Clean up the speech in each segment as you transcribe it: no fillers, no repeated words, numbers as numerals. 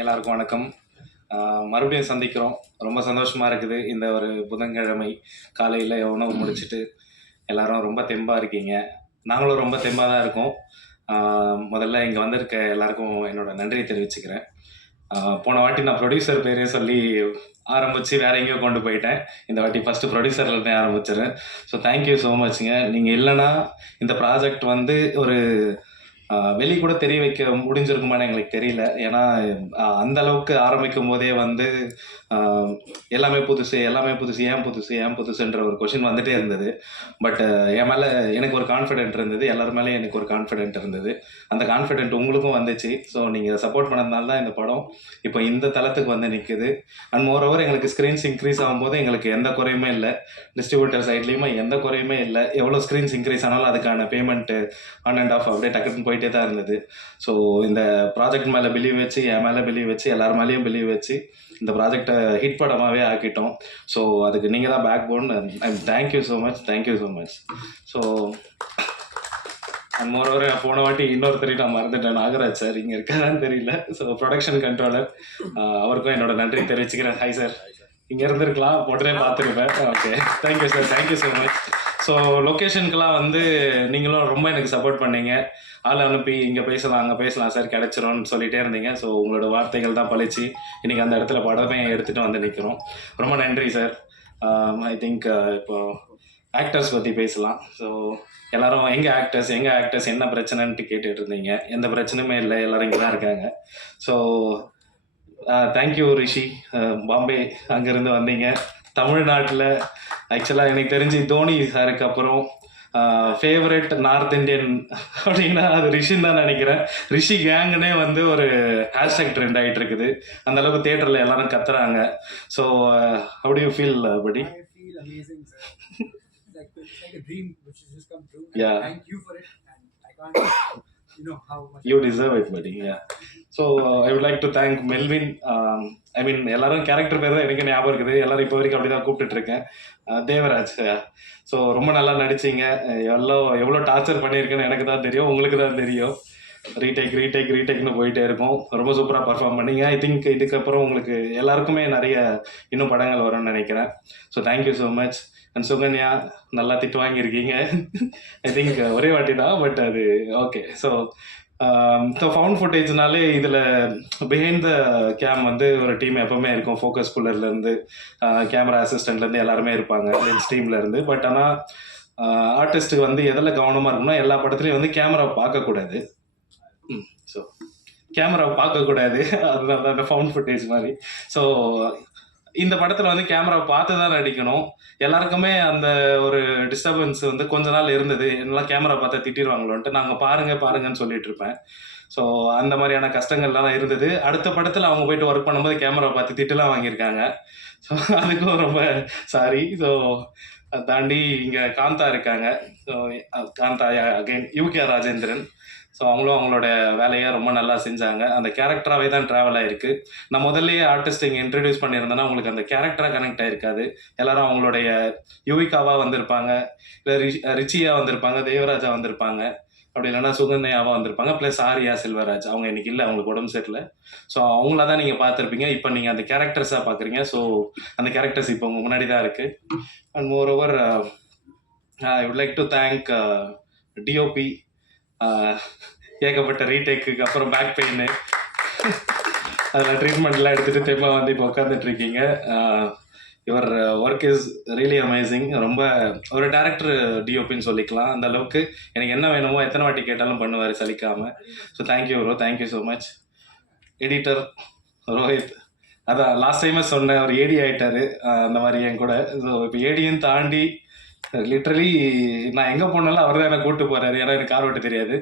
எல்லாருக்கும் வணக்கம். மறுபடியும் சந்திக்கிறோம். ரொம்ப சந்தோஷமா இருக்குது. இந்த ஒரு புதன்கிழமை காலையில உணவு முடிச்சுட்டு எல்லாரும் ரொம்ப தெம்பா இருக்கீங்க. நாங்களும் ரொம்ப தெம்பா தான் இருக்கோம். முதல்ல இங்க வந்திருக்க எல்லாருக்கும் என்னோட நன்றியை தெரிவிச்சுக்கிறேன். போன வாட்டி நான் ப்ரொடியூசர் பேரே சொல்லி ஆரம்பிச்சு வேற எங்கேயோ கொண்டு போயிட்டேன். இந்த வாட்டி ஃபர்ஸ்ட் ப்ரொடியூசர்ல இருந்தே ஆரம்பிச்சிடுறேன். ஸோ தேங்க்யூ ஸோ மச்ங்க. நீங்க இல்லைன்னா இந்த ப்ராஜெக்ட் வந்து ஒரு வெளி கூட தெரிய வைக்க முடிஞ்சிருக்குமான்னு எங்களுக்கு தெரியல. ஏன்னா அந்த அளவுக்கு ஆரம்பிக்கும் போதே வந்து எல்லாமே புதுசு எல்லாமே புதுசு ஏன் புதுசு ஏன் புதுசுன்ற ஒரு கொஷின் வந்துட்டே இருந்தது. பட் என் மேலே எனக்கு ஒரு கான்ஃபிடென்ட் இருந்தது, எல்லாரும் மேலேயும் எனக்கு ஒரு கான்ஃபிடென்ட் இருந்தது. அந்த கான்ஃபிடென்ட் உங்களுக்கும் வந்துச்சு. ஸோ நீங்கள் சப்போர்ட் பண்ணதுனால தான் இந்த படம் இப்போ இந்த தளத்துக்கு வந்து நிற்குது. அண்ட் மோர் ஓவர் எங்களுக்கு ஸ்க்ரீன்ஸ் இன்க்ரீஸ் ஆகும்போது எங்களுக்கு எந்த குறையுமே இல்லை. டிஸ்ட்ரிபியூட்டர் சைட்லேயுமே எந்த குறையுமே இல்லை. எவ்வளோ ஸ்க்ரீன்ஸ் இன்க்ரீஸ் ஆனாலும் அதுக்கான பேமெண்ட்டு ஆன் அண்ட் ஆஃப் அப்படியே டக்குன்னு போயிட்டே தான் இருந்தது. ஸோ இந்த ப்ராஜெக்ட் மேலே பிலீவ் வச்சு, என் மேலே பிலீவ் வச்சு, எல்லார் மேலேயும் பிலீவ் வச்சு இந்த ப்ராஜெக்டை ஹிட் படமாகவே ஆக்கிட்டோம். ஸோ அதுக்கு நீங்கள் தான் backbone. Thank you so much, thank you so much. So and moreover போன வாட்டி இன்னொருத்தரையும் நான் மறந்துட்டேன், நாகராஜ் சார் இங்கே இருக்காரான்னு தெரியல. ஸோ ப்ரொடக்ஷன் கண்ட்ரோலர், அவருக்கும் என்னோட நன்றி தெரிவிச்சுக்கிறேன். ஹாய் சார், இங்கே இருந்திருக்கலாம், உடனே பார்த்துருப்பேன். Okay, thank you sir, thank you so much. So லொக்கேஷனுக்கெலாம் வந்து நீங்களும் ரொம்ப எனக்கு சப்போர்ட் பண்ணீங்க. ஆள் அனுப்பி இங்கே பேசலாம் அங்கே பேசலாம் சார் கிடச்சிரும்னு சொல்லிகிட்டே இருந்தீங்க. ஸோ உங்களோட வார்த்தைகள் தான் பழிச்சு இன்றைக்கி அந்த இடத்துல படமே எடுத்துகிட்டு வந்து நிற்கிறோம். ரொம்ப நன்றி சார். ஐ திங்க் இப்போது ஆக்டர்ஸ் பற்றி பேசலாம். ஸோ எல்லாரும் எங்கள் ஆக்டர்ஸ் என்ன பிரச்சனைன்ட்டு கேட்டுட்டு இருந்தீங்க. எந்த பிரச்சனையுமே இல்லை, எல்லோரும் இங்கே தான் இருக்காங்க. ஸோ தேங்க்யூ ரிஷி, பாம்பே அங்கேருந்து வந்தீங்க. தமிழ்நாட்டில் ஆக்சுவலாக எனக்கு தெரிஞ்சு தோனி சாருக்கு அப்புறம் ஃபேவரட் நார்த் இந்தியன் அப்படின்னா அது ரிஷின்னு தான் நினைக்கிறேன். ரிஷி கேங்குனே வந்து ஒரு ஹேஷ்டேக் ட்ரெண்ட் ஆகிட்டு இருக்குது. அந்த அளவுக்கு தியேட்டரில் எல்லாரும் கத்துறாங்க. So how to you feel படி? I feel amazing, sir. It's like a dream which has just come true. Yeah. Thank you for it, and I can't, how much. You deserve it, buddy. Yeah. So I would like to thank Melvin. I mean, எல்லாரும் character பேர் தான் எனக்கு ஞாபகம் இருக்குது. எல்லாரும் இப்போ வரைக்கும் அப்படி தான் கூப்பிட்டுட்டு இருக்கேன். தேவராஜ். ஸோ ரொம்ப நல்லா நடிச்சிங்க. எவ்வளோ டார்ச்சர் பண்ணியிருக்கேன்னு எனக்கு தான் தெரியும், உங்களுக்கு தான் தெரியும். ரீடேக்னு போயிட்டே இருக்கும். ரொம்ப சூப்பராக பர்ஃபார்ம் பண்ணீங்க. ஐ திங்க் இதுக்கப்புறம் உங்களுக்கு எல்லாருக்குமே நிறைய இன்னும் படங்கள் வரும்னு நினைக்கிறேன். So thank you so much. And Sukanya, நல்லா திட்டு வாங்கியிருக்கீங்க. ஐ திங்க் ஒரே வாட்டி தான், பட் அது ஓகே. ஸோ ஃபவுண்ட் ஃபுட்டேஜ்னாலே இதில் பிஹைண்ட் த கேம் வந்து ஒரு டீம் எப்போவுமே இருக்கும். ஃபோக்கஸ் புல்லர்லேருந்து கேமரா அசிஸ்டண்ட்லேருந்து எல்லாருமே இருப்பாங்க, லென்ஸ் டீம்லேருந்து. பட் ஆனால் ஆர்டிஸ்ட்டுக்கு வந்து எதில் கவனமாக இருக்கும்னா எல்லா படத்துலையும் வந்து கேமரா பார்க்கக்கூடாது. ஸோ கேமராவை பார்க்கக்கூடாது, அதனால தான் அந்த ஃபவுண்ட் ஃபுட்டேஜ் மாதிரி. ஸோ இந்த படத்தில் வந்து கேமராவை பார்த்து தான் நடிக்கணும். எல்லாருக்குமே அந்த ஒரு டிஸ்டர்பன்ஸ் வந்து கொஞ்ச நாள் இருந்தது. என்னெல்லாம் கேமரா பார்த்தா திட்டிடுவாங்களோன்ட்டு நாங்கள் பாருங்கன்னு சொல்லிட்டு இருப்பேன். ஸோ அந்த மாதிரியான கஷ்டங்கள்லாம் இருந்தது. அடுத்த படத்தில் அவங்க போயிட்டு ஒர்க் பண்ணும்போது கேமரா பார்த்து திட்டுலாம் வாங்கியிருக்காங்க. ஸோ அதுக்கும் ரொம்ப சாரி. ஸோ அதை தாண்டி இங்கே காந்தா இருக்காங்க. So Kantha again UK Rajendran. So அவங்களும் அவங்களோட வேலையை ரொம்ப நல்லா செஞ்சாங்க. அந்த கேரக்டராகவே தான் ட்ராவல் ஆகிருக்கு. நான் முதல்லையே ஆர்டிஸ்ட் இங்கே இன்ட்ரடியூஸ் பண்ணியிருந்தேன்னா உங்களுக்கு அந்த கேரக்டராக கனெக்ட் ஆகிருக்காது. எல்லாரும் அவங்களுடைய யுவிகாவாக வந்திருப்பாங்க, இல்லை ரிச்சியாக வந்திருப்பாங்க, தேவராஜா வந்திருப்பாங்க, அப்படி இல்லைன்னா சுகன்யாவாக வந்திருப்பாங்க, ப்ளஸ் ஆரியா செல்வராஜ். அவங்க இன்னைக்கு இல்லை, அவங்களுக்கு உடம்பு சரியில்லை. ஸோ அவங்கள தான் நீங்கள் பார்த்துருப்பீங்க. இப்போ நீங்கள் அந்த கேரக்டர்ஸாக பார்க்குறீங்க. ஸோ அந்த கேரக்டர்ஸ் இப்போ உங்கள் முன்னாடி தான் இருக்குது. And more over I would like to thank DOP. ஏகப்பட்ட ரீடேக்குக்கு அப்புறம் பேக் பெயின், அதில் ட்ரீட்மெண்ட்லாம் எடுத்துகிட்டு திரும்ப வந்து இப்போ உட்காந்துட்ருக்கீங்க. Your work is really amazing. ரொம்ப ஒரு டேரக்டர் டிஓபின்னு சொல்லிக்கலாம். அந்த அளவுக்கு எனக்கு என்ன வேணுமோ எத்தனை வாட்டி கேட்டாலும் பண்ணுவார் சலிக்காமல். So thank you bro, thank you so much. Editor Rohit, அதான் லாஸ்ட் டைமே சொன்னேன், அவர் ஏடி ஆகிட்டார் அந்த மாதிரி என் கூட. ஸோ இப்போ ஏடியும் தாண்டி லிட்ரலி நான் எங்கே போனாலும் அவர் தான் என்னை கூப்பிட்டு போகிறாரு. ஏன்னா எனக்கு கார் ஓட்ட தெரியாது.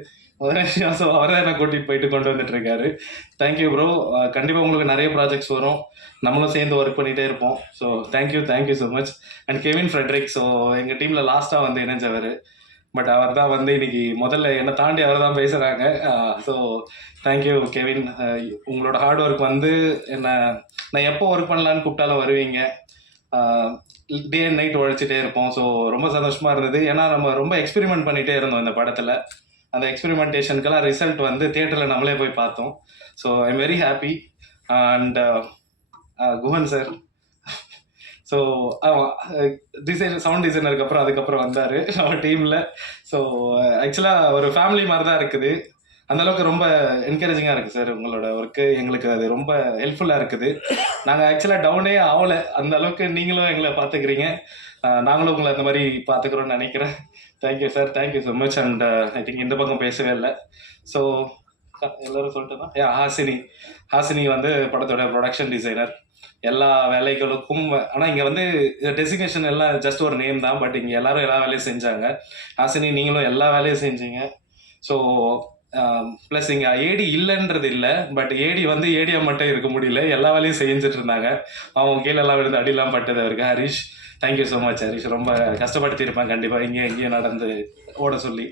ஸோ அவர் தான் என்னை கூட்டிகிட்டு போயிட்டு கொண்டு வந்துட்டுருக்காரு. Thank you bro. கண்டிப்பாக உங்களுக்கு நிறைய ப்ராஜெக்ட்ஸ் வரும், நம்மளும் சேர்ந்து ஒர்க் பண்ணிகிட்டே இருப்போம். So thank you so much. And Kevin Fredrick, so எங்கள் டீமில் லாஸ்ட்டாக வந்து இணைஞ்சவர். பட் அவர் தான் வந்து இன்னைக்கு முதல்ல என்னை தாண்டி அவர் தான் பேசுகிறாங்க. So thank you Kevin. உங்களோட ஹார்ட் ஒர்க் வந்து நான் எப்போ ஒர்க் பண்ணலான்னு கூப்பிட்டாலும் வருவீங்க. டே அண்ட் நைட் உழைச்சிட்டே இருப்போம். ஸோ ரொம்ப சந்தோஷமாக இருந்தது. ஏன்னா நம்ம ரொம்ப எக்ஸ்பெரிமெண்ட் பண்ணிகிட்டே இருந்தோம் இந்த படத்தில். அந்த எக்ஸ்பெரிமெண்டேஷனுக்கெல்லாம் ரிசல்ட் வந்து தியேட்டரில் நம்மளே போய் பார்த்தோம். So I am very happy. And Guhan sir. So sound டிசைனருக்கு அப்புறம் அதுக்கப்புறம் வந்தார் நம்ம டீமில். ஸோ ஆக்சுவலாக ஒரு ஃபேமிலி மாதிரி தான் இருக்குது. அந்தளவுக்கு ரொம்ப என்கரேஜிங்காக இருக்குது சார் உங்களோட ஒர்க்கு. எங்களுக்கு அது ரொம்ப ஹெல்ப்ஃபுல்லாக இருக்குது. நாங்கள் ஆக்சுவலாக டவுனே ஆகலை, அந்த அளவுக்கு நீங்களும் எங்களை பார்த்துக்கிறீங்க, நாங்களும் உங்களை அந்த மாதிரி பார்த்துக்குறோன்னு நினைக்கிறேன். Thank you sir, thank you so much. And I think இந்த பக்கம் பேசவே இல்லை. ஸோ எல்லோரும் சொல்லிட்டு ஹாசினி வந்து படத்தோட ப்ரொடக்ஷன் டிசைனர். எல்லா வேலைகளுக்கும் ஆனால் இங்கே வந்து டெசிக்னேஷன் எல்லாம் ஜஸ்ட் ஒரு நேம் தான், பட் இங்கே எல்லாரும் எல்லா வேலையும் செஞ்சாங்க. ஹாசினி நீங்களும் எல்லா வேலையும் செஞ்சீங்க. ஸோ ப்ளஸ் இங்கே ஏடி இல்லைன்றது இல்லை, பட் ஏடி வந்து ஏடியாக மட்டும் இருக்க முடியல, எல்லா வேலையும் செஞ்சுட்டு இருந்தாங்க. அவங்க கீழெல்லாம் விழுந்து அடிலாம் பட்டது அவருக்கு. Harish, thank you so much Harish. ரொம்ப கஷ்டப்படுத்தியிருப்பாங்க கண்டிப்பாக இங்கேயும் நடந்து ஓட சொல்லி.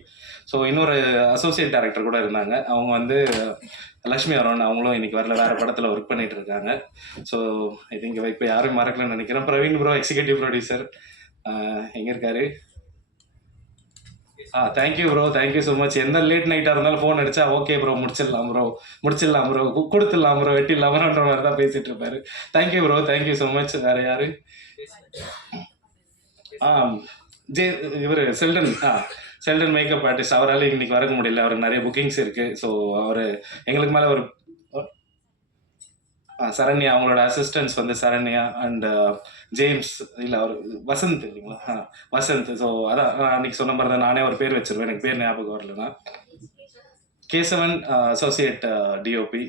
ஸோ இன்னொரு அசோசியேட் டைரக்டர் கூட இருந்தாங்க, அவங்க வந்து லக்ஷ்மி அரோன். அவங்களும் இன்னைக்கு வரல, வேறு படத்தில் ஒர்க் பண்ணிட்டு இருக்காங்க. ஸோ ஐ திங்க் இப்போ யாரும் மறக்கலன்னு நினைக்கிறேன். பிரவீன் ப்ரோ, எக்ஸிக்யூட்டிவ் ப்ரொடியூசர், எங்கே இருக்காரு? Thank you bro, thank you so much. எந்த லேட் நைட்டாக இருந்தாலும் ஃபோன் அடிச்சா ஓகே ப்ரோ, முடிச்சிடலாம் ப்ரோ, கொடுத்துடலாம் ப்ரோ, வெட்டிடலாம்ன்ற மாதிரி தான் பேசிகிட்டு இருப்பாரு. Thank you bro, thank you so much. வேறு யார்? இவர் செல்டன் மேக்கப் ஆர்டிஸ்ட். அவரால் இன்னைக்கு வர முடியல, அவருக்கு நிறைய புக்கிங்ஸ் இருக்குது. ஸோ அவர் எங்களுக்கு மேலே ஒரு சரண்யா, அவங்களோட அசிஸ்டன்ஸ் வந்து சரண்யா அண்ட் ஜேம்ஸ், இல்லை அவர் வசந்த் இல்லைங்களா? வசந்த். ஸோ அதான் அன்னைக்கு சொன்ன மாதிரி தான், நானே ஒரு பேர் வச்சிருவேன், எனக்கு பேர் ஞாபகம் வரலன்னா. Kesavan, associate DOP.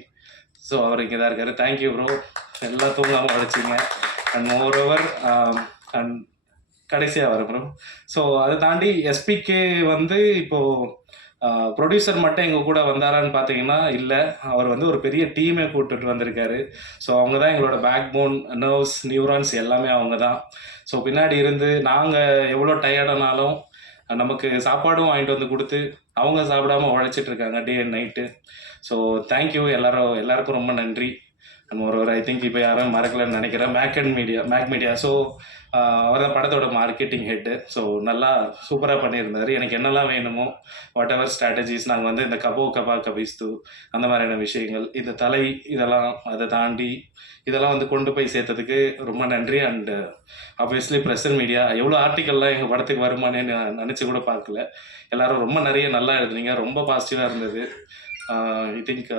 ஸோ அவர் இங்கே தான் இருக்காரு. தேங்க்யூ ப்ரோ, எல்லாம் தூங்காமல் உழைச்சிங்க. அண்ட் மோரோவர் அண்ட் கடைசியாக வரும் ப்ரோ. ஸோ அதை தாண்டி எஸ்பிகே வந்து இப்போது ப்ரொடியூசர் மட்டும் எங்கள் கூட வந்தாரான்னு பார்த்தீங்கன்னா இல்லை, அவர் வந்து ஒரு பெரிய டீமே கூப்பிட்டுட்டு வந்திருக்காரு. ஸோ அவங்க தான் எங்களோட பேக் போன், நர்வ்ஸ், நியூரான்ஸ் எல்லாமே அவங்க தான். ஸோ பின்னாடி இருந்து நாங்கள் எவ்வளோ டயர்டானாலும் நமக்கு சாப்பாடும் வாங்கிட்டு வந்து கொடுத்து அவங்க சாப்பிடாம உழைச்சிட்டு இருக்காங்க day and night. So thank you எல்லாருக்கும் ரொம்ப நன்றி. நம்ம ஒரு ஐ திங்க் இப்போ யாரும் மறக்கலன்னு நினைக்கிறேன், மேக் மீடியா. ஸோ அவர் தான் படத்தோட மார்க்கெட்டிங் ஹெட்டு. ஸோ நல்லா சூப்பராக பண்ணியிருந்தார். எனக்கு என்னெல்லாம் வேணுமோ வாட் எவர் ஸ்ட்ராட்டஜிஸ், நாங்கள் வந்து இந்த கபா கபிஸ்து அந்த மாதிரியான விஷயங்கள், இந்த தலை, இதெல்லாம் அதை தாண்டி இதெல்லாம் வந்து கொண்டு போய் சேர்த்ததுக்கு ரொம்ப நன்றி. And obviously press and media, எவ்வளோ ஆர்டிக்கல்லாம் எங்கள் படத்துக்கு வருமானே நினச்சி கூட பார்க்கல. எல்லோரும் ரொம்ப நிறைய நல்லா எழுதுனீங்க, ரொம்ப பாசிட்டிவாக இருந்தது. ஐ திங்க்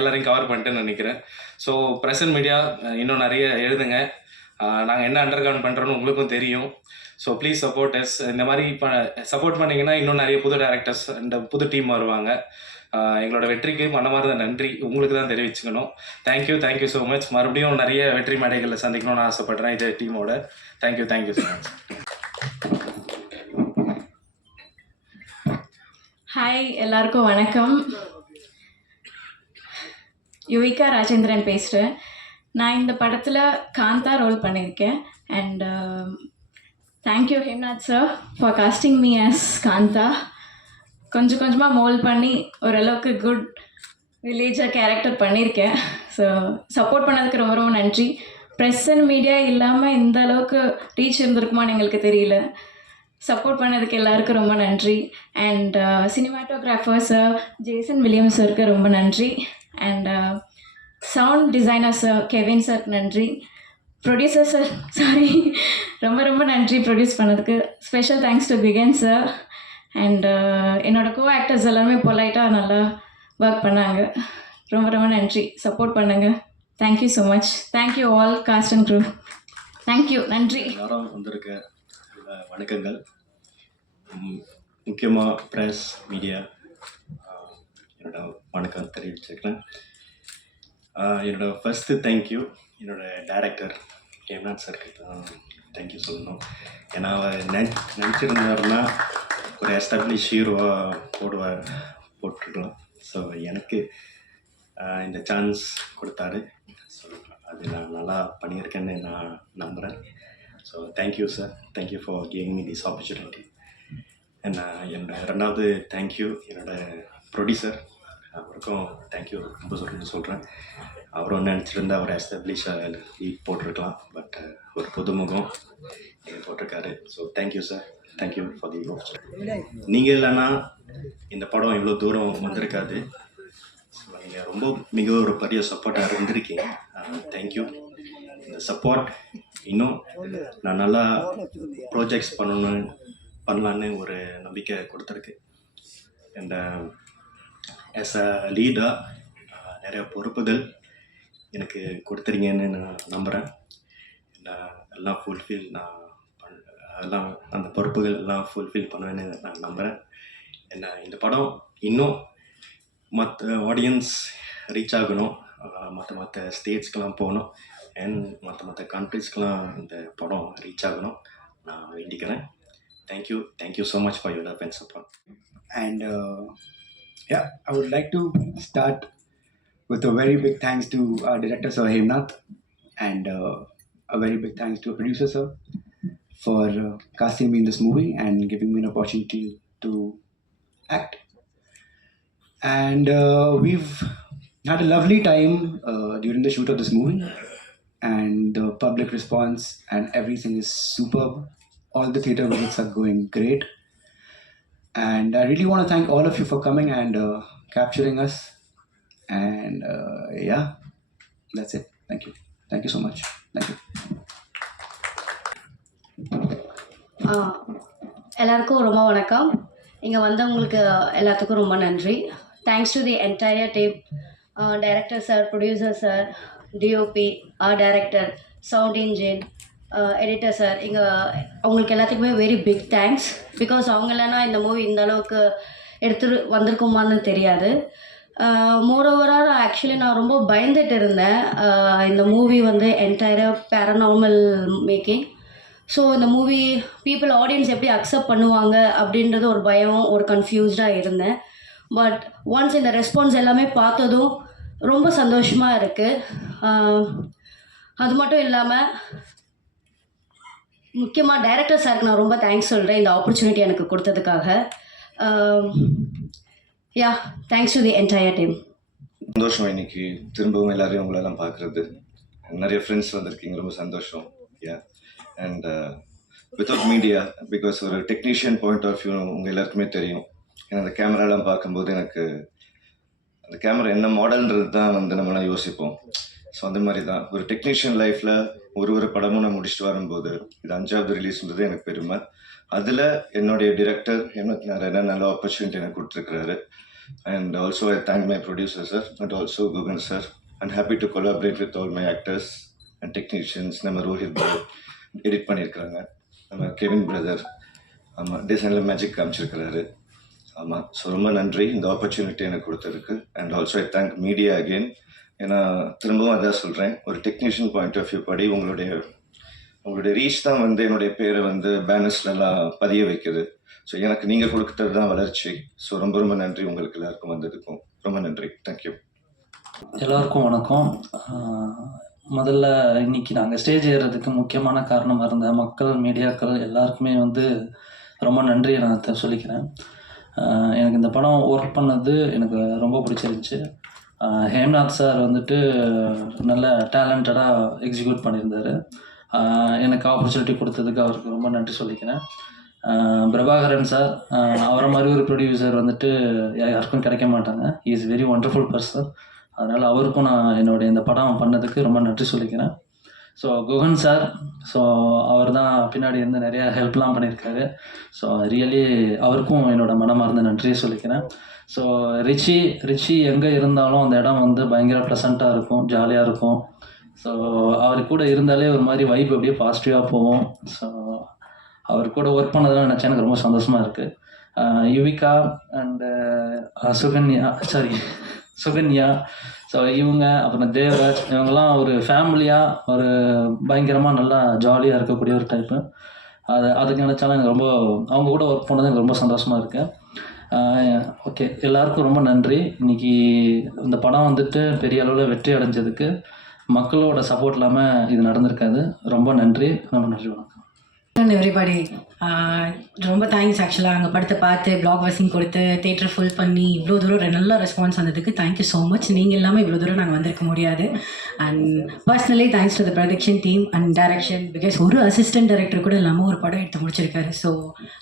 எல்லாரையும் கவர் பண்ணிட்டேன்னு நினைக்கிறேன். ஸோ ப்ரெஸ் அண்ட் மீடியா இன்னும் நிறைய எழுதுங்க. நாங்கள் என்ன அண்டர்கிரவுண்ட் பண்ணுறோன்னு உங்களுக்கும் தெரியும். So please support us. இந்த மாதிரி சப்போர்ட் பண்ணிங்கன்னா இன்னும் நிறைய புது டேரக்டர்ஸ் அண்ட் புது டீம் வருவாங்க. எங்களோட வெற்றிக்கு மனமார்ந்த நன்றி உங்களுக்கு தான் தெரிவிச்சுக்கணும். Thank you so much. மறுபடியும் நிறைய வெற்றி மேடைகளில் சந்திக்கணும்னு ஆசைப்படுறேன் இதே டீமோட. Thank you so much. ஹாய், எல்லாருக்கும் வணக்கம். யுவிகா ராஜேந்திரன் பேசுகிறேன். நான் இந்த படத்தில் காந்தா ரோல் பண்ணியிருக்கேன். And thank you Hemnath sir for casting me as Kantha. கொஞ்சம் கொஞ்சமாக மோல்ட் பண்ணி ஓரளவுக்கு குட் வில்லேஜாக கேரக்டர் பண்ணியிருக்கேன். ஸோ சப்போர்ட் பண்ணதுக்கு ரொம்ப ரொம்ப நன்றி. ப்ரெஸ் அண்ட் மீடியா இல்லாமல் இந்த அளவுக்கு ரீச் இருந்திருக்குமான்னு எங்களுக்கு தெரியல. சப்போர்ட் பண்ணதுக்கு எல்லாருக்கும் ரொம்ப நன்றி. And cinematographer sir Jason Williams சாருக்கு ரொம்ப நன்றி. And sound designer sir Kevin sir நன்றி. ப்ரொடியூசர் சார் சாரி ரொம்ப ரொம்ப நன்றி ப்ரொடியூஸ் பண்ணதுக்கு. Special thanks to begin sir. And என்னோடய கோ ஆக்டர்ஸ் எல்லாருமே பொலைட்டாக நல்லா ஒர்க் பண்ணாங்க. ரொம்ப ரொம்ப நன்றி. சப்போர்ட் பண்ணுங்கள். Thank you so much. Thank you all cast and crew. Thank you, நன்றி. எல்லாரும் வந்திருக்க வணக்கங்கள். முக்கியமாக ப்ரெஸ் மீடியா என்னோட வணக்கம் தெரிவிச்சுக்கிறேன். என்னோட ஃபஸ்ட்டு தேங்க்யூ என்னோட டைரக்டர் ஹேம்நாத் சாருக்கு தான் தேங்க்யூ சொல்லணும். ஏன்னா அவர் நினச்சிருந்தாருன்னா ஒரு எஸ்டாப்ளிஷ் ஹீரோவாக போட்டிருக்கலாம். ஸோ எனக்கு இந்த சான்ஸ் கொடுத்தாரு. ஸோ அது நான் நல்லா பண்ணியிருக்கேன்னு நான் நம்புகிறேன். So thank you sir, thank you for giving me this opportunity. என்னோட ரெண்டாவது தேங்க்யூ என்னோட ப்ரொடியூசர், அவருக்கும் தேங்க்யூ ரொம்ப சொல்கிறேன். அவரும் நினச்சிருந்தா அவர் எஸ்டாப்ளிஷாக லீட் போட்டிருக்கலாம், பட் ஒரு புதுமுகம் போட்டிருக்காரு. So thank you sir, thank you for the opportunity. நீங்கள் இல்லைன்னா இந்த படம் இவ்வளோ தூரம் வந்திருக்காது. ஸோ நீங்கள் ரொம்ப மிக ஒரு பெரிய சப்போர்ட்டாக இருந்திருக்கீங்க. தேங்க்யூ. இந்த சப்போர்ட் இன்னும் நான் நல்லா ப்ராஜெக்ட்ஸ் பண்ணலான்னு ஒரு நம்பிக்கை கொடுத்துருக்கு. அண்ட் ஆஸ் அ லீடாக நிறைய பொறுப்புகள் எனக்கு கொடுத்துருங்கன்னு நான் நம்புகிறேன். எல்லாம் ஃபுல்ஃபில் எல்லாம் அந்த பொறுப்புகள் எல்லாம் ஃபுல்ஃபில் பண்ணுவேன்னு நான் நம்புகிறேன். இந்த படம் இன்னும் மற்ற ஆடியன்ஸ் ரீச் ஆகணும், மற்ற ஸ்டேட்ஸ்க்கெலாம் போகணும், அண்ட் மற்ற கண்ட்ரீஸ்க்கெலாம் இந்த படம் ரீச் ஆகணும் நான் வேண்டிக்கிறேன். Thank you so much for your love and support. And yeah, I would like to start with a very big thanks to our director, Sir Hemnath, and a very big thanks to our producer, Sir, for casting me in this movie and giving me an opportunity to act. And we've had a lovely time during the shoot of this movie, and the public response and everything is superb. All the theatre visits are going great, and I really want to thank all of you for coming and capturing us. And yeah, that's it. Thank you so much. Thank you. எல்லாருக்கும் ரொம்ப வணக்கம். இங்கே வந்தவங்களுக்கு எல்லாத்துக்கும் ரொம்ப நன்றி. Thanks to the entire team, director sir, producer sir, DOP, art director, sound engine, editor sir. அவங்களுக்கு எல்லாத்துக்குமே வெரி பிக் தேங்க்ஸ். பிகாஸ் அவங்க இல்லைன்னா இந்த மூவி இந்த அளவுக்கு எடுத்துட்டு வந்திருக்குமான்னு தெரியாது. மோரோவராக ஆக்சுவலி நான் ரொம்ப பயந்துட்டு இருந்தேன். இந்த மூவி வந்து என்டையராக பேரநார்மல் மேக்கிங். ஸோ இந்த மூவி பீப்புள் ஆடியன்ஸ் எப்படி அக்செப்ட் பண்ணுவாங்க அப்படின்றது ஒரு பயம், ஒரு கன்ஃபியூஸ்டாக இருந்தேன். பட் ஒன்ஸ் இந்த ரெஸ்பான்ஸ் எல்லாமே பார்த்ததும் ரொம்ப சந்தோஷமாக இருக்குது. அது மட்டும் இல்லாமல் முக்கியமாக டைரக்டர் சாருக்கு நான் ரொம்ப தேங்க்ஸ் சொல்கிறேன் இந்த ஆப்பர்ச்சுனிட்டி எனக்கு கொடுத்ததுக்காக. Yeah, thanks to the entire team. சந்தோஷம் இன்னைக்கு திரும்பவும் எல்லாரையும் உங்களெல்லாம் பார்க்குறது. நிறைய ஃப்ரெண்ட்ஸ் வந்திருக்கீங்க, ரொம்ப சந்தோஷம். யா, அண்ட் வித்தவுட் மீடியா, பிகாஸ் ஒரு டெக்னீஷியன் பாயிண்ட் ஆஃப் வியூ உங்கள் எல்லாருக்குமே தெரியும். ஏன்னா அந்த கேமராலாம் பார்க்கும்போது எனக்கு அந்த கேமரா என்ன மாடல்ன்றது தான் வந்து நம்மளாம் யோசிப்போம். ஸோ அந்த மாதிரி தான் ஒரு டெக்னீஷியன் லைஃப்பில் ஒரு படமும் நான் முடிச்சுட்டு வரும்போது இது 5வது ரிலீஸ்ன்றது எனக்கு பெருமை. அதில் என்னுடைய டிரெக்டர் எனக்கு நிறைய நல்ல ஆப்பர்ச்சுனிட்டி எனக்கு கொடுத்துருக்குறாரு. And also I thank my producer sir and also Guhan sir. And happy to collaborate with all my actors and technicians. நம்ம ரோஹித் பாய் எடிட் பண்ணியிருக்கிறாங்க, நம்ம கெவின் பிரதர் ஆமாம் டிசைனில் மேஜிக் காமிச்சிருக்கிறாரு. ஆமாம், ஸோ ரொம்ப நன்றி இந்த ஆப்பர்ச்சுனிட்டி எனக்கு கொடுத்ததுக்கு. And also I thank media again. ஏன்னா திரும்பவும் அதான் சொல்கிறேன், ஒரு டெக்னீஷியன் பாயிண்ட் ஆஃப் வியூ படி உங்களுடைய ரீச் தான் வந்து என்னுடைய பேரை வந்து பேனர்ஸ்லாம் பதிய வைக்குது. ஸோ எனக்கு நீங்கள் கொடுக்குறது தான் வளர்ச்சி. ஸோ ரொம்ப நன்றி உங்களுக்கு எல்லாருக்கும் வந்ததுக்கும் ரொம்ப நன்றி. தேங்க்யூ. எல்லோருக்கும் வணக்கம். முதல்ல இன்னைக்கு நாங்கள் ஸ்டேஜ் ஏறுறதுக்கு முக்கியமான காரணமாக இருந்த மக்கள், மீடியாக்கள் எல்லாருக்குமே வந்து ரொம்ப நன்றியை நான் சொல்லிக்கிறேன். எனக்கு இந்த படம் ஒர்க் பண்ணது எனக்கு ரொம்ப பிடிச்சிருந்துச்சு. ஹேம்நாத் சார் வந்துட்டு நல்ல டேலண்டடாக எக்ஸிக்யூட் பண்ணியிருந்தார். எனக்கு ஆப்பர்ச்சுனிட்டி கொடுத்ததுக்கு அவருக்கு ரொம்ப நன்றி சொல்லிக்கிறேன். பிரபாகரன் சார், அவரை மாதிரி ஒரு ப்ரொடியூசர் வந்துட்டு யாருக்கும் கிடைக்க மாட்டாங்க. He is very wonderful person. அதனால் அவருக்கும் நான் என்னுடைய இந்த படம் பண்ணதுக்கு ரொம்ப நன்றி சொல்லிக்கிறேன். ஸோ குகன் சார், ஸோ அவர் தான் பின்னாடி இருந்து நிறையா ஹெல்ப்லாம் பண்ணியிருக்காரு. ஸோ ரியலி அவருக்கும் என்னோடய மனமார்ந்த நன்றியை சொல்லிக்கிறேன். ஸோ ரிச்சி எங்கே இருந்தாலும் அந்த இடம் வந்து பயங்கர ப்ளசண்ட்டாக இருக்கும், ஜாலியாக இருக்கும். ஸோ அவர் கூட இருந்தாலே ஒரு மாதிரி வைப் அப்படியே பாசிட்டிவாக போகும். ஸோ அவர் கூட ஒர்க் பண்ணதெல்லாம் நினச்சா எனக்கு ரொம்ப சந்தோஷமாக இருக்குது. யுவிகா அண்டு சுகன்யா, ஸோ இவங்க, அப்புறம் தேவராஜ், இவங்கெல்லாம் ஒரு ஃபேமிலியாக ஒரு பயங்கரமாக நல்லா ஜாலியாக இருக்கக்கூடிய ஒரு டைப்பு. அதுக்கு நினச்சாலும் எனக்கு ரொம்ப அவங்க கூட ஒர்க் பண்ணது எனக்கு ரொம்ப சந்தோஷமாக இருக்குது. ஓகே, எல்லாருக்கும் ரொம்ப நன்றி. இன்றைக்கி இந்த படம் வந்துட்டு பெரிய அளவில் வெற்றி அடைஞ்சதுக்கு மக்களோட சப்போர்ட் இல்லாமல் இது நடந்திருக்காது. ரொம்ப நன்றி. வணக்கம். எவ்ரிபடி, ரொம்ப தேங்க்ஸ். ஆக்சுவலாக அங்கே படத்தை பார்த்து பிளாக் வாசிங் கொடுத்து தேட்டர் ஃபுல் பண்ணி இவ்வளோ தூரம் நல்ல ரெஸ்பான்ஸ் வந்ததுக்கு தேங்க்யூ ஸோ மச். நீங்கள் இல்லாமல் இவ்வளோ தூரம் நாங்கள் வந்திருக்க முடியாது. And personally thanks to the production team and direction, because ஒரு அசிஸ்டன்ட் டைரக்டர் கூட இல்லாமல் ஒரு படம் எடுத்து முடிச்சிருக்காரு. So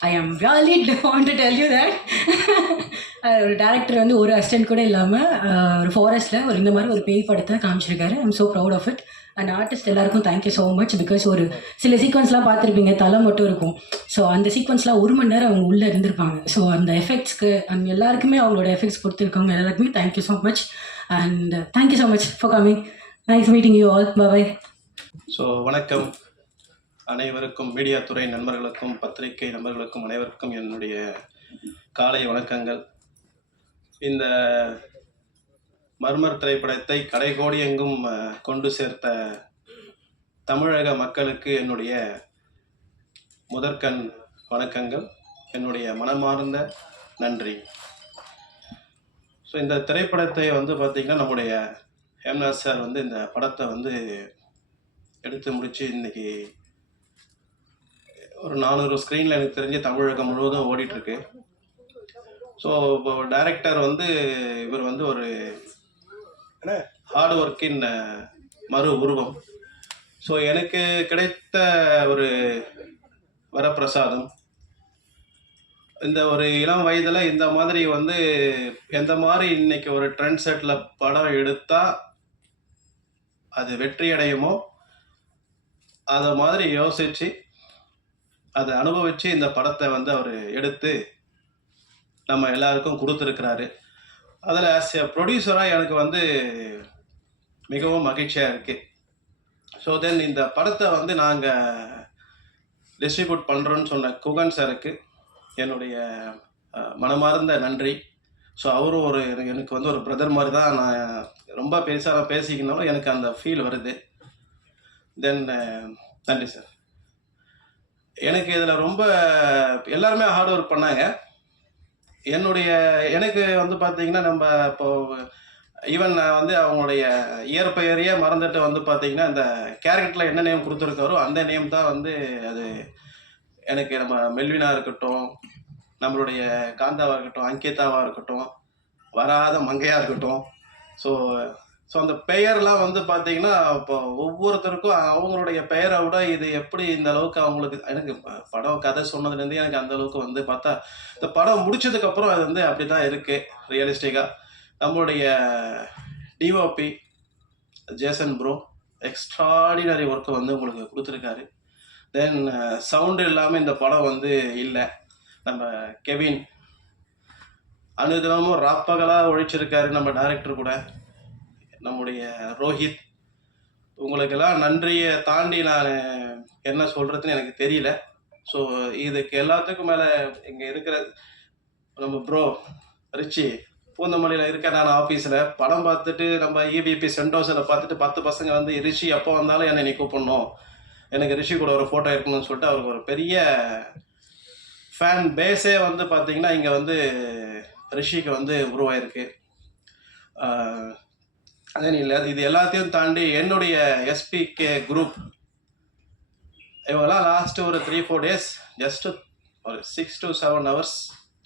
I am really want to tell you that ஒரு டேரக்டர் வந்து ஒரு அசிஸ்டன்ட் கூட இல்லாமல் ஒரு ஃபாரஸ்ட்டில் ஒரு இந்த மாதிரி ஒரு பேய் படத்தை காமிச்சிருக்காரு. I am so proud of it. And artist எல்லாருக்கும் தேங்க்யூ ஸோ மச். பிகாஸ் ஒரு சில சீக்வன்ஸ்லாம் பார்த்துருப்பீங்க, தலை மட்டும் இருக்கும். ஸோ அந்த சீக்வன்ஸ்லாம் 1 மணி நேரம் அவங்க உள்ளே இருந்திருப்பாங்க. ஸோ அந்த எஃபெக்ட்ஸ்க்கு அண்ட் எல்லாருக்குமே அவங்களோட எஃபெக்ட்ஸ் கொடுத்துருக்கவங்க எல்லாருக்குமே thank you so much. And thank you so much for coming. Nice meeting you all. Bye. So வணக்கம் அனைவருக்கும், மீடியா துறை நண்பர்களுக்கும் பத்திரிகை நண்பர்களுக்கும் அனைவருக்கும் என்னுடைய காலை வணக்கங்கள். இந்த மர்மர் திரைப்படத்தை கடைகோடி எங்கும் கொண்டு சேர்த்த தமிழக மக்களுக்கு என்னுடைய முதற்கண் வணக்கங்கள், என்னுடைய மனமார்ந்த நன்றி. ஸோ இந்த திரைப்படத்தை வந்து பார்த்திங்கன்னா நம்முடைய ஹேம்நாத் சார் வந்து இந்த படத்தை வந்து எடுத்து முடித்து இன்றைக்கி ஒரு 400 ஸ்க்ரீனில் எனக்கு தெரிஞ்சு தமிழகம் முழுவதும் ஓடிட்டுருக்கு. ஸோ இப்போ டைரக்டர் வந்து இவர் வந்து ஒரு ஹார்ட் ஒர்க்கின் மறு உருவம். ஸோ எனக்கு கிடைத்த ஒரு வரப்பிரசாதம். இந்த ஒரு இளம் வயதில் இந்த மாதிரி வந்து எந்த மாதிரி இன்னைக்கு ஒரு ட்ரெண்ட் செட்டில் படம் எடுத்தால் அது வெற்றி அடையுமோ அதை மாதிரி யோசித்து அதை அனுபவித்து இந்த படத்தை வந்து அவர் எடுத்து நம்ம எல்லாருக்கும் கொடுத்துருக்கிறாரு. அதில் ஆஸ் எ ப்ரொடியூசராக எனக்கு வந்து மிகவும் மகிழ்ச்சியாக இருக்குது. ஸோ தென் இந்த படத்தை வந்து நாங்கள் டிஸ்ட்ரிபியூட் பண்ணுறோன்னு சொன்ன குகன் சாருக்கு என்னுடைய மனமார்ந்த நன்றி. ஸோ அவரும் எனக்கு வந்து ஒரு பிரதர் மாதிரி தான். நான் ரொம்ப பெருசாக நான் பேசிக்கனாலும் எனக்கு அந்த ஃபீல் வருது. தென் நன்றி சார். எனக்கு இதில் ரொம்ப எல்லாருமே ஹார்ட் ஒர்க் பண்ணாங்க. எனக்கு வந்து பார்த்தீங்கன்னா நம்ம இப்போ ஈவன் நான் வந்து அவங்களுடைய இயற்பெயரையே மறந்துட்டு வந்து பார்த்தீங்கன்னா இந்த கேரக்டரில் என்ன நேம் கொடுத்துருக்காரோ அந்த நேம் தான் வந்து அது எனக்கு நம்ம மெல்வினாக இருக்கட்டும், நம்மளுடைய காந்தாவாக இருக்கட்டும், அங்கிதாவாக இருக்கட்டும், வராத மங்கையாக இருக்கட்டும். ஸோ அந்த பெயர்லாம் வந்து பார்த்தீங்கன்னா இப்போ ஒவ்வொருத்தருக்கும் அவங்களுடைய பெயரை விட இது எப்படி இந்த அளவுக்கு அவங்களுக்கு எனக்கு படம் கதை சொன்னதுலேருந்து எனக்கு அந்த அளவுக்கு வந்து பார்த்தா இந்த படம் முடிச்சதுக்கப்புறம் அது வந்து அப்படி தான் இருக்குது ரியலிஸ்டிக்காக. நம்மளுடைய டிஓபி ஜேசன் ப்ரோ எக்ஸ்ட்ராடினரி ஒர்க்கை வந்து உங்களுக்கு கொடுத்துருக்காரு. தென் சவுண்டு இல்லாமல் இந்த படம் வந்து இல்லை. நம்ம கெவின் அனுதினமும் ராப்பகலாக உழைச்சிருக்காரு நம்ம டைரக்டர் கூட. நம்முடைய ரோஹித், உங்களுக்கெல்லாம் நன்றியை தாண்டி நான் என்ன சொல்கிறதுன்னு எனக்கு தெரியல. ஸோ இதுக்கு எல்லாத்துக்கும் மேலே இங்கே இருக்கிற நம்ம ப்ரோ ரிச்சி பூந்தமல்லியில் இருக்க நான் ஆஃபீஸில் படம் பார்த்துட்டு நம்ம இபிபி சென்டோஸில் பார்த்துட்டு 10 பசங்க வந்து ரிஷி எப்போ வந்தாலும் என்னை நீ கூப்பிடணும், எனக்கு ரிஷி கூட ஒரு ஃபோட்டோ இருக்கணும்னு சொல்லிட்டு அவருக்கு ஒரு பெரிய ஃபேன் பேஸே வந்து பார்த்திங்கன்னா இங்கே வந்து ரிஷிக்கு வந்து உருவாயிருக்கு. அதே இல்லை, இது எல்லாத்தையும் தாண்டி என்னுடைய எஸ்பிகே குரூப் இவங்கெல்லாம் லாஸ்ட்டு ஒரு 3-4 டேஸ் ஜஸ்ட்டு ஒரு 6 to 7 hours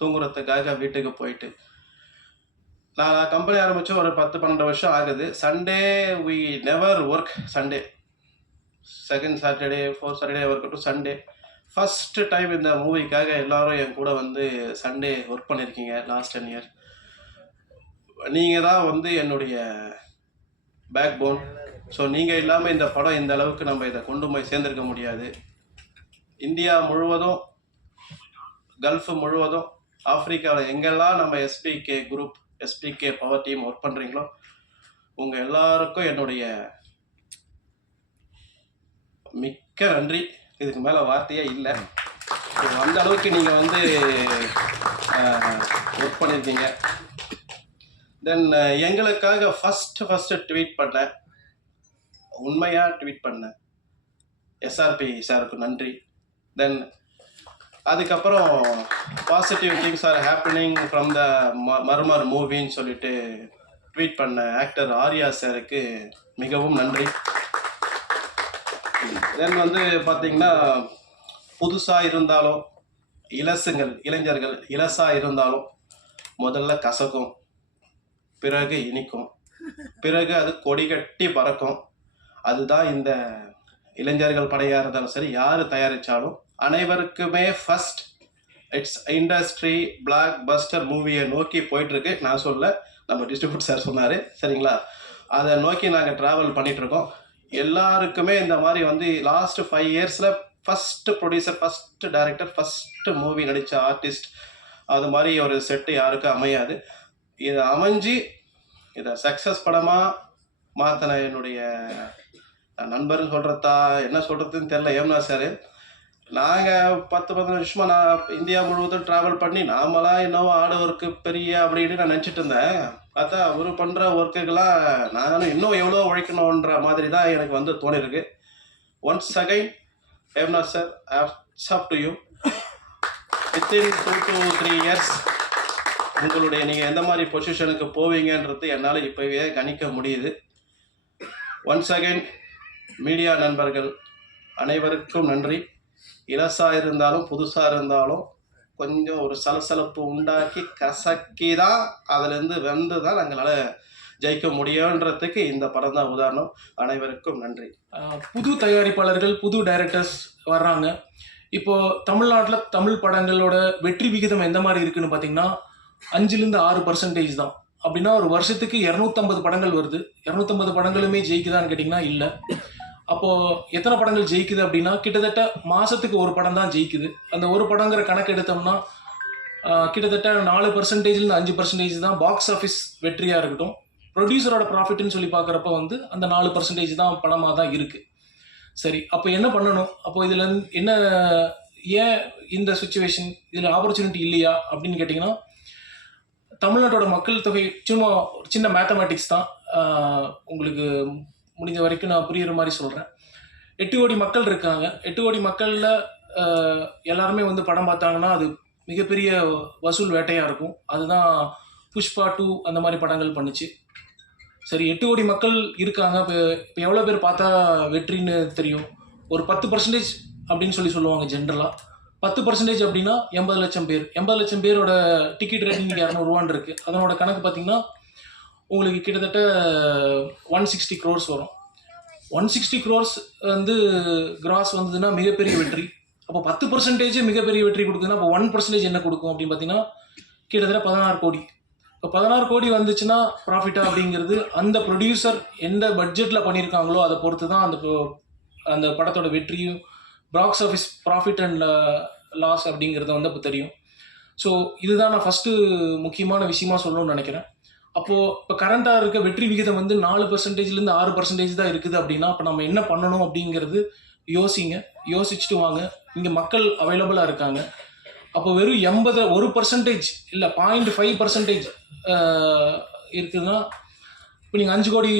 தூங்குறதுக்காக வீட்டுக்கு போயிட்டு நான் கம்பெனி ஆரம்பித்து ஒரு 10-12 வருஷம் ஆகுது. Sunday we never work. Sunday second Saturday 4th Saturday இருக்கட்டும், சண்டே ஃபஸ்ட்டு டைம் இந்த மூவிக்காக எல்லோரும் என் கூட வந்து சண்டே ஒர்க் பண்ணியிருக்கீங்க லாஸ்ட் 10 years. நீங்கள் தான் வந்து என்னுடைய பேக் போன். ஸோ நீங்கள் இல்லாமல் இந்த படம் இந்த அளவுக்கு நம்ம இதை கொண்டு போய் சேர்ந்துருக்க முடியாது. இந்தியா முழுவதும், கல்ஃப் முழுவதும், ஆஃப்ரிக்காவில் எங்கெல்லாம் நம்ம SPK group, SPK power team work பண்ணுறீங்களோ உங்கள் எல்லாருக்கும் என்னுடைய மிக்க நன்றி. இதுக்கு மேலே வார்த்தையே இல்லை. அந்த அளவுக்கு நீங்கள் வந்து ஒர்க் பண்ணியிருக்கீங்க. தென் எங்களுக்காக ஃபஸ்ட்டு ட்வீட் பண்ணேன், உண்மையாக ட்வீட் பண்ணேன் எஸ்ஆர்பி சாருக்கு நன்றி. தென் அதுக்கப்புறம் positive things are happening from the Murmur மூவின்னு சொல்லிட்டு ட்வீட் பண்ண ஆக்டர் ஆர்யா சாருக்கு மிகவும் நன்றி. தென் வந்து பார்த்திங்கன்னா புதுசாக இருந்தாலும் இளைஞர்கள் இலசாக இருந்தாலும் முதல்ல கசக்கும், பிறகு இனிக்கும். பிறகு அது கொடி கட்டி பறக்கும். அதுதான் இந்த இளைஞர்கள் படையாக இருந்தாலும் சரி, யார் தயாரித்தாலும் அனைவருக்குமே first it's industry black Bastar மூவியை நோக்கி போயிட்டுருக்கு. நான் சொல்ல, நம்ம டிஸ்ட்ரிபியூட் சார் சொன்னார், சரிங்களா? அதை நோக்கி நாங்கள் ட்ராவல் பண்ணிகிட்ருக்கோம். எல்லாருக்குமே இந்த மாதிரி வந்து லாஸ்ட் 5 இயர்ஸில் first producer, first director, first movie நடித்த ஆர்டிஸ்ட், அது மாதிரி ஒரு செட்டு யாருக்கும் அமையாது. இதை அமைஞ்சு இதை சக்ஸஸ் படமாக மாற்றின என்னுடைய நண்பர்னு சொல்கிறதா என்ன சொல்கிறதுன்னு தெரில, ஏம்னா சார். நாங்கள் 10-15 வருஷமாக நான் இந்தியா முழுவதும் ட்ராவல் பண்ணி நாமளாம் இன்னும் ஆடு ஒர்க்கு பெரிய அப்படின்னு நான் நினச்சிட்டு இருந்தேன். பார்த்தா அவர் பண்ணுற ஒர்க்குக்கெல்லாம் நானும் இன்னும் எவ்வளோ உழைக்கணுன்ற மாதிரி தான் எனக்கு வந்து தோணிருக்கு. Once again Hemnath sir, hats off to you. Within 2 to 3 years உங்களுடைய நீங்கள் எந்த மாதிரி பொசிஷனுக்கு போவீங்கன்றது என்னால் இப்போவே கணிக்க முடியுது. ஒன்ஸ் அகைன் மீடியா நண்பர்கள் அனைவருக்கும் நன்றி. இலசாக இருந்தாலும் புதுசாக இருந்தாலும் கொஞ்சம் ஒரு சலசலப்பு உண்டாக்கி கசக்கி தான் அதுலேருந்து வந்து தான் நாங்களால் ஜெயிக்க முடியுன்றதுக்கு இந்த படம் தான் உதாரணம். அனைவருக்கும் நன்றி. புது தயாரிப்பாளர்கள், புது டைரக்டர்ஸ் வர்றாங்க. இப்போது தமிழ்நாட்டில் தமிழ் படங்களோட வெற்றி விகிதம் எந்த மாதிரி இருக்குதுன்னு பார்த்தீங்கன்னா 5-6% தான். அப்படின்னா ஒரு வருஷத்துக்கு 250 படங்கள் வருது. 250 படங்களுமே ஜெயிக்குதான்னு கேட்டிங்கன்னா இல்லை. அப்போது எத்தனை படங்கள் ஜெயிக்குது அப்படின்னா கிட்டத்தட்ட மாதத்துக்கு ஒரு படம் தான் ஜெயிக்குது. அந்த ஒரு படங்கிற கணக்கு எடுத்தோம்னா கிட்டத்தட்ட 4%-5% தான் பாக்ஸ் ஆஃபீஸ் வெற்றியாக இருக்கட்டும். ப்ரொடியூசரோட ப்ராஃபிட்னு சொல்லி பார்க்குறப்ப வந்து அந்த 4% தான் படமாக தான் இருக்குது. சரி, அப்போ என்ன பண்ணணும்? அப்போ இதில் என்ன, ஏன் இந்த சுச்சுவேஷன், இதில் ஆப்பர்ச்சுனிட்டி இல்லையா அப்படின்னு கேட்டிங்கன்னா, தமிழ்நாட்டோட மக்கள் தொகை சும்மா சின்ன மேத்தமேட்டிக்ஸ் தான், உங்களுக்கு முடிஞ்ச வரைக்கும் நான் புரியுற மாதிரி சொல்கிறேன். 8 கோடி மக்கள் இருக்காங்க. 8 கோடி மக்களில் எல்லாருமே வந்து படம் பார்த்தாங்கன்னா அது மிகப்பெரிய வசூல் வேட்டையாக இருக்கும். அதுதான் புஷ்பா 2 அந்த மாதிரி படங்கள் பண்ணுச்சு. சரி, 8 கோடி மக்கள் இருக்காங்க. இப்போ எவ்வளோ பேர் பார்த்தா வெற்றின்னு தெரியும்? ஒரு 10% அப்படின்னு சொல்லுவாங்க ஜென்ரலாக. 10% அப்படின்னா 80 லட்சம் பேர். 80 லட்சம் பேரோட டிக்கெட் ரேட் இன்றைக்கி 200 இருக்குது. அதனோட கணக்கு பார்த்திங்கன்னா உங்களுக்கு கிட்டத்தட்ட 160 crores வரும். 160 crores வந்து கிராஸ் வந்ததுன்னா மிகப்பெரிய வெற்றி. அப்போ 10% மிகப்பெரிய வெற்றி கொடுக்குதுன்னா அப்போ 1% என்ன கொடுக்கும் அப்படின்னு பார்த்தீங்கன்னா கிட்டத்தட்ட 16 கோடி. இப்போ 16 கோடி வந்துச்சுன்னா ப்ராஃபிட்டா அப்படிங்கிறது அந்த ப்ரொடியூசர் எந்த பட்ஜெட்டில் பண்ணியிருக்காங்களோ அதை பொறுத்து தான் அந்த படத்தோட வெற்றியும் box office profit and loss அப்படிங்கிறத வந்து அப்போ தெரியும். ஸோ இதுதான் நான் ஃபஸ்ட்டு முக்கியமான விஷயமா சொல்லணும்னு நினைக்கிறேன். அப்போது இப்போ கரண்ட்டாக இருக்க வெற்றி விகிதம் வந்து 4%-6% தான் இருக்குது அப்படின்னா அப்போ நம்ம என்ன பண்ணணும் அப்படிங்கிறது யோசிச்சுட்டு வாங்க. இங்கே மக்கள் அவைலபிளாக இருக்காங்க. அப்போ வெறும் 1% இல்லை 0.5% இருக்குதுன்னா இப்போ நீங்கள் 5 கோடி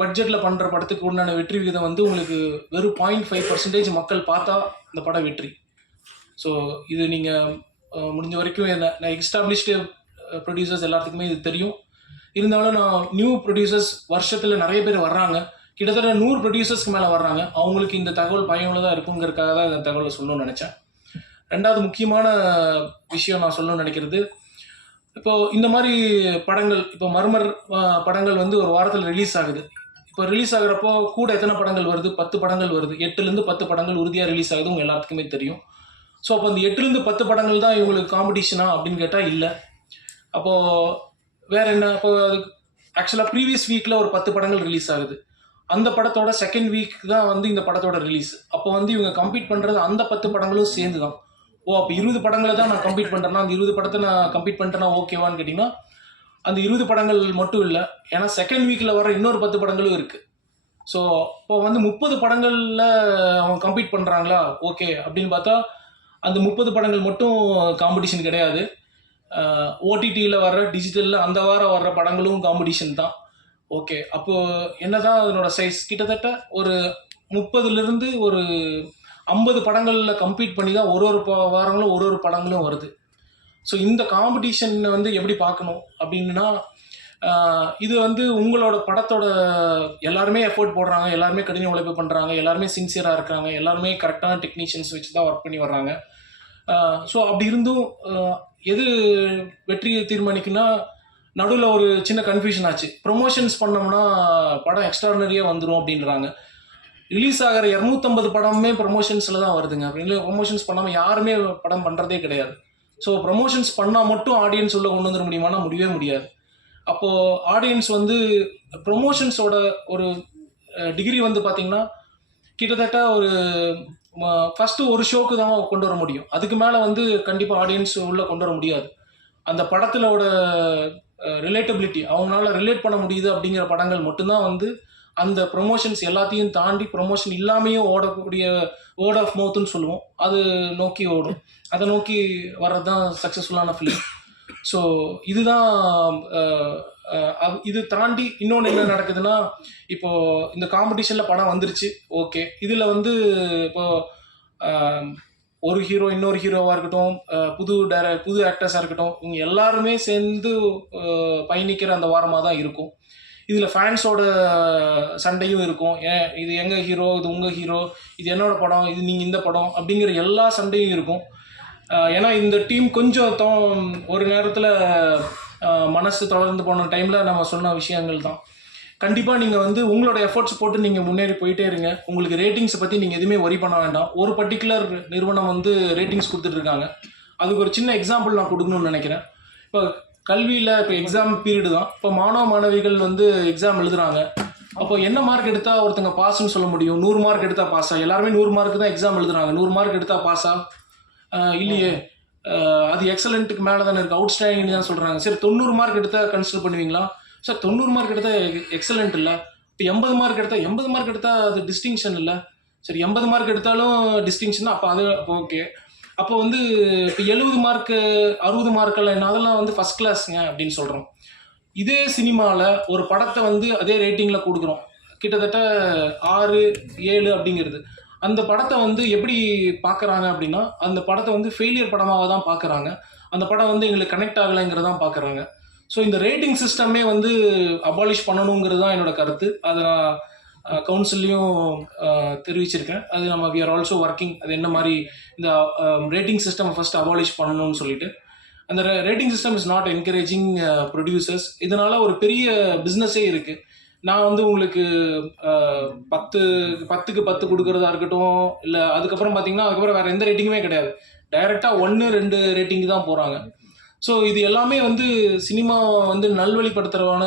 பட்ஜெட்டில் பண்ணுற படத்துக்கு உண்டான வெற்றி விகிதம் வந்து உங்களுக்கு வெறும் 0.5% மக்கள் பார்த்தா இந்த படம் வெற்றி. ஸோ இது நீங்கள் முடிஞ்ச வரைக்கும் நான் எஸ்டாப்ளிஷ்டு ப்ரொடியூசர்ஸ் எல்லாத்துக்குமே இது தெரியும். இருந்தாலும் நான் நியூ ப்ரொடியூசர்ஸ் வருஷத்தில் நிறைய பேர் வர்றாங்க. கிட்டத்தட்ட 100 ப்ரொடியூசர்ஸ்க்கு மேலே வர்றாங்க. அவங்களுக்கு இந்த தகவல் பயனுள்ளதாக இருக்குங்கிறதுக்காக தான் இந்த தகவலை சொல்லணும்னு நினச்சேன். ரெண்டாவது முக்கியமான விஷயம் நான் சொல்லணும்னு நினைக்கிறது, இப்போது இந்த மாதிரி படங்கள், இப்போ மர்மர் படங்கள் வந்து ஒரு வாரத்தில் ரிலீஸ் ஆகுது. இப்போ ரிலீஸ் ஆகுறப்போ கூட எத்தனை படங்கள் வருது? 10 படங்கள் வருது. 8-10 படங்கள் உறுதியாக ரிலீஸ் ஆகுது, உங்கள் எல்லாத்துக்குமே தெரியும். ஸோ அப்போ அந்த 8-10 படங்கள் தான் இவங்களுக்கு காம்படிஷனா அப்படின்னு கேட்டால் இல்லை. அப்போது வேறு என்ன? இப்போ ஆக்சுவலாக ப்ரீவியஸ் வீக்கில் ஒரு 10 படங்கள் ரிலீஸ் ஆகுது. அந்த படத்தோட செகண்ட் வீக் தான் வந்து இந்த படத்தோட ரிலீஸ். அப்போ வந்து இவங்க கம்ப்ளீட் பண்ணுறது அந்த 10 படங்களும் சேர்ந்து தான். அப்போ 20 படங்களை தான் நான் கம்ப்ளீட் பண்ணுறேன்னா அந்த 20 படத்தை நான் கம்ப்ளீட் பண்ணிட்டேன்னா ஓகேவான்னு கேட்டிங்கன்னா அந்த 20 படங்கள் மட்டும் இல்லை, ஏன்னா செகண்ட் வீக்கில் வர இன்னொரு 10 படங்களும் இருக்குது. ஸோ இப்போ வந்து 30 படங்களில் அவங்க கம்ப்ளீட் பண்ணுறாங்களா ஓகே அப்படின்னு பார்த்தா அந்த 30 படங்கள் மட்டும் காம்படிஷன் கிடையாது. ஓடிடியில் வர்ற, டிஜிட்டலில் அந்த வாரம் வர்ற படங்களும் காம்படிஷன் தான். ஓகே, அப்போது என்ன தான் அதனோட சைஸ் கிட்டத்தட்ட ஒரு 30லேருந்து ஒரு 50 படங்களில் கம்ப்ளீட் பண்ணி தான் ஒரு வாரங்களும் ஒரு படங்களும் வருது. ஸோ இந்த காம்படிஷன் வந்து எப்படி பார்க்கணும் அப்படின்னா, இது வந்து உங்களோட படத்தோட எல்லாருமே எஃபோர்ட் போடுறாங்க, எல்லாருமே கடின உழைப்பு பண்ணுறாங்க, எல்லாருமே சின்சியராக இருக்காங்க, எல்லாருமே கரெக்டான டெக்னீஷியன்ஸ் வச்சு தான் ஒர்க் பண்ணி வர்றாங்க. ஸோ அப்படி இருந்தும் எது வெற்றியை தீர்மானிக்குன்னா நடுவில் ஒரு சின்ன கன்ஃபியூஷன் ஆச்சு. ப்ரொமோஷன்ஸ் பண்ணோம்னா படம் எக்ஸ்ட்ரானரியாக வந்துடும் அப்படின்றாங்க. ரிலீஸ் ஆகிற 250 படமுமே ப்ரொமோஷன்ஸில் தான் வருதுங்க. அப்படின்னு ப்ரொமோஷன்ஸ் பண்ணாமல் யாருமே படம் பண்ணுறதே கிடையாது. ஸோ ப்ரொமோஷன்ஸ் பண்ணால் மட்டும் ஆடியன்ஸ் உள்ள கொண்டு வந்துட முடியுமானா முடியவே முடியாது. அப்போது ஆடியன்ஸ் வந்து ப்ரொமோஷன்ஸோட ஒரு டிகிரி வந்து பார்த்திங்கன்னா கிட்டத்தட்ட ஒரு ஃபஸ்ட்டு ஒரு ஷோக்கு தான் கொண்டு வர முடியும். அதுக்கு மேலே வந்து கண்டிப்பாக ஆடியன்ஸ் உள்ளே கொண்டு வர முடியாது. அந்த படத்திலோட ரிலேட்டபிலிட்டி, அவங்களால ரிலேட் பண்ண முடியுது அப்படிங்கிற படங்கள் மட்டும்தான் வந்து அந்த ப்ரொமோஷன்ஸ் எல்லாத்தையும் தாண்டி ப்ரொமோஷன் இல்லாமையும் ஓடக்கூடிய வேர்ட் ஆஃப் மவுத்துன்னு சொல்லுவோம், அது நோக்கி ஓடும். அதை நோக்கி வர்றது தான் சக்ஸஸ்ஃபுல்லான ஃபிலிம். ஸோ இதுதான் இது தாண்டி இன்னொன்று என்ன நடக்குதுன்னா, இப்போது இந்த காம்படிஷனில் படம் வந்துருச்சு, ஓகே. இதில் வந்து இப்போது ஒரு ஹீரோ இன்னொரு ஹீரோவாக இருக்கட்டும், புது ஆக்டர்ஸாக இருக்கட்டும், இவங்க எல்லாருமே சேர்ந்து பயணிக்கிற அந்த வாரமாக தான் இருக்கும். இதில் ஃபேன்ஸோட சண்டையும் இருக்கும். ஏன் இது எங்கள் ஹீரோ, இது உங்கள் ஹீரோ, இது என்னோட படம், இது நீங்கள் இந்த படம் அப்படிங்கிற எல்லா சண்டையும் இருக்கும். ஏன்னா இந்த டீம் கொஞ்சம் ஒரு நேரத்தில் மனசு தளர்ந்து போன டைமில் நம்ம சொன்ன விஷயங்கள் தான். கண்டிப்பாக நீங்கள் வந்து உங்களோட எஃபர்ட்ஸ் போட்டு நீங்கள் முன்னேறி போயிட்டே இருங்க. உங்களுக்கு ரேட்டிங்ஸை பற்றி நீங்கள் எதுவுமே ஒரி பண்ண வேண்டாம். ஒரு பர்டிகுலர் நிறுவனம் வந்து ரேட்டிங்ஸ் கொடுத்துட்ருக்காங்க. அதுக்கு ஒரு சின்ன எக்ஸாம்பிள் நான் கொடுக்கணும்னு நினைக்கிறேன். இப்போ கல்வியில் இப்போ எக்ஸாம் பீரியடு தான். இப்போ மாணவ மாணவிகள் வந்து எக்ஸாம் எழுதுகிறாங்க. அப்போ என்ன மார்க் எடுத்தால் ஒருத்தங்க பாஸ்ன்னு சொல்ல முடியும்? 100 மார்க் எடுத்தால் பாஸா? எல்லாருமே 100 மார்க் தான் எக்ஸாம் எழுதுறாங்க. 100 மார்க் எடுத்தால் பாஸா? இல்லையே, அது எக்ஸலண்ட்டுக்கு மேலே தானே இருக்குது, அவுட்ஸ்டாண்டிங் தான் சொல்கிறாங்க. சரி, 90 மார்க் எடுத்தால் கன்சிடர் பண்ணுவீங்களா? சார் 90 மார்க் எடுத்தால் எக்ஸலண்ட் இல்லை. இப்போ 80 மார்க் எடுத்தால் அது டிஸ்டிங்ஷன் இல்லை. சரி, 80 மார்க் எடுத்தாலும் டிஸ்டிங்ஷன் தான். அப்போ அது ஓகே. அப்போ வந்து இப்போ 70 மார்க்கு 60 மார்க்கெல்லாம் என்ன, அதெல்லாம் வந்து ஃபஸ்ட் கிளாஸுங்க அப்படின்னு சொல்கிறோம். இதே சினிமாவில் ஒரு படத்தை வந்து அதே ரேட்டிங்கில் கொடுக்குறோம், கிட்டத்தட்ட 6, 7 அப்படிங்கிறது. அந்த படத்தை வந்து எப்படி பார்க்குறாங்க அப்படின்னா, அந்த படத்தை வந்து ஃபெயிலியர் படமாக தான் பார்க்குறாங்க. அந்த படம் வந்து எங்களுக்கு கனெக்ட் ஆகலைங்கிறதான் பார்க்குறாங்க. ஸோ இந்த ரேட்டிங் சிஸ்டமே வந்து அபாலிஷ் பண்ணணுங்கிறது தான் என்னோடய கருத்து. அதை நான் கவுன்சில்லையும் தெரிவிச்சிருக்கேன். அது நம்ம வி ஆர் ஆல்சோ ஒர்க்கிங். அது என்ன மாதிரி இந்த ரேட்டிங் சிஸ்டம் ஃபஸ்ட் அபாலிஷ் பண்ணணும்னு சொல்லிட்டு. அந்த rating system is not encouraging producers. இதனால் ஒரு பெரிய பிஸ்னஸே இருக்குது. நான் வந்து உங்களுக்கு 10க்கு 10 கொடுக்குறதா இருக்கட்டும், இல்லை அதுக்கப்புறம் பார்த்தீங்கன்னா அதுக்கப்புறம் வேறு எந்த ரேட்டிங்குமே கிடையாது. டைரெக்டாக 1, 2 ரேட்டிங்கு தான் போகிறாங்க. ஸோ இது எல்லாமே வந்து சினிமா வந்து நல்வழிப்படுத்துகிறவான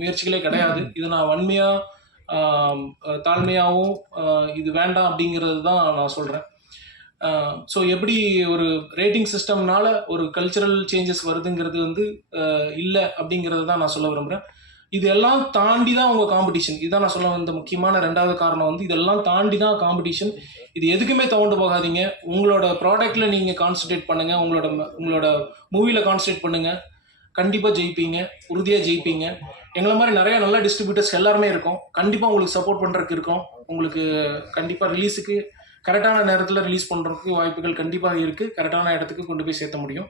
முயற்சிகளே கிடையாது. இதை நான் வன்மையாக தாழ்மையாகவும் இது வேண்டாம் அப்படிங்கிறது தான் நான் சொல்கிறேன். ஸோ எப்படி ஒரு ரேட்டிங் சிஸ்டம்னால ஒரு கல்ச்சுரல் சேஞ்சஸ் வருதுங்கிறது வந்து இல்லை அப்படிங்கிறது தான் நான் சொல்ல விரும்புகிறேன். இதெல்லாம் தாண்டி தான் உங்கள் காம்படிஷன். இதுதான் நான் சொல்ல வந்த முக்கியமான 2வது காரணம் வந்து இதெல்லாம் தாண்டி தான் காம்படிஷன். இது எதுக்குமே தவண்டு போகாதீங்க. உங்களோட ப்ராடக்டில் நீங்கள் கான்சன்ட்ரேட் பண்ணுங்கள், உங்களோட மூவியில் கான்சன்ட்ரேட் பண்ணுங்கள். கண்டிப்பாக ஜெயிப்பீங்க, உறுதியாக ஜெயிப்பீங்க. எங்களை மாதிரி நிறைய நல்ல டிஸ்ட்ரிபியூட்டர்ஸ் எல்லாருமே இருக்கோம். கண்டிப்பாக உங்களுக்கு சப்போர்ட் பண்ணுறதுக்கு இருக்கோம். உங்களுக்கு கண்டிப்பாக ரிலீஸுக்கு கரெக்டான நேரத்தில் ரிலீஸ் பண்ணுறதுக்கு வாய்ப்புகள் கண்டிப்பாக இருக்குது. கரெக்டான இடத்துக்கு கொண்டு போய் சேர்த்த முடியும்.